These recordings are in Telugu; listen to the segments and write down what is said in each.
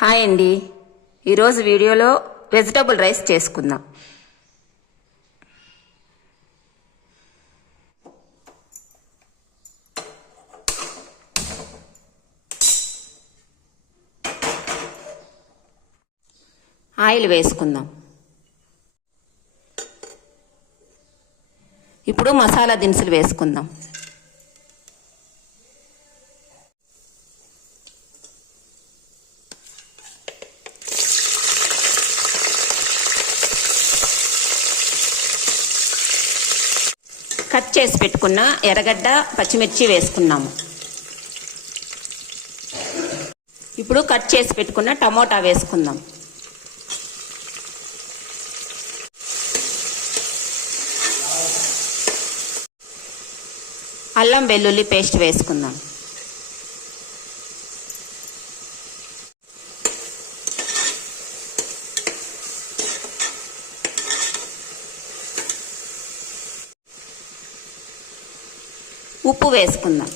హాయ్ అండి. ఈరోజు వీడియోలో వెజిటబుల్ రైస్ చేసుకుందాం. ఆయిల్ వేసుకుందాం. ఇప్పుడు మసాలా దినుసులు వేసుకుందాం. కట్ చేసి పెట్టుకున్న ఎర్రగడ్డ పచ్చిమిర్చి వేసుకున్నాము. ఇప్పుడు కట్ చేసి పెట్టుకున్న టమోటా వేసుకుందాం. అల్లం వెల్లుల్లి పేస్ట్ వేసుకుందాం. ఉప్పు వేసుకుందాం.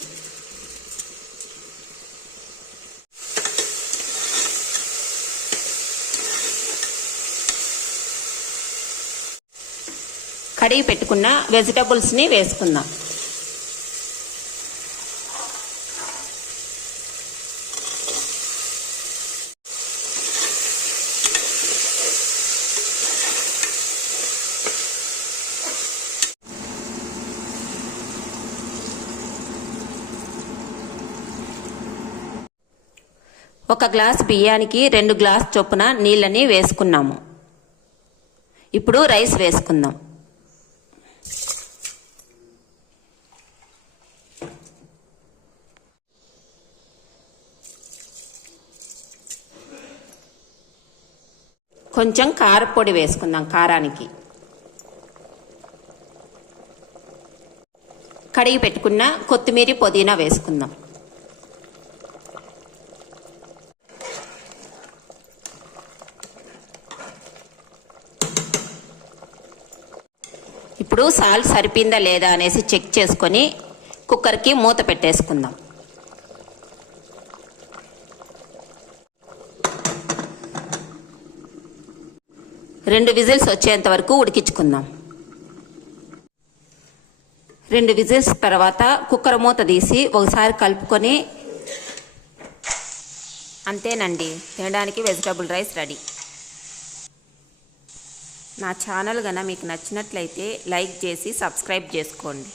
కడిగి పెట్టుకున్న వెజిటబుల్స్ని వేసుకుందాం. ఒక గ్లాస్ బియ్యానికి రెండు గ్లాస్ చొప్పున నీళ్ళని వేసుకున్నాము. ఇప్పుడు రైస్ వేసుకుందాం. కొంచెం కారపొడి వేసుకుందాం కారానికి. కడిగి పెట్టుకున్న కొత్తిమీర పుదీనా వేసుకుందాం. ఇప్పుడు సాల్ట్ సరిపోయిందా లేదా అనేసి చెక్ చేసుకొని కుక్కర్కి మూత పెట్టేసుకుందాం. రెండు విజిల్స్ వచ్చేంత వరకు ఉడికించుకుందాం. రెండు విజిల్స్ తర్వాత కుక్కర్ మూత తీసి ఒకసారి కలుపుకొని అంతేనండి తినడానికి వెజిటబుల్ రైస్ రెడీ. నా ఛానల్ గన మీకు నచ్చినట్లయితే లైక్ చేసి సబ్స్క్రైబ్ చేసుకోండి.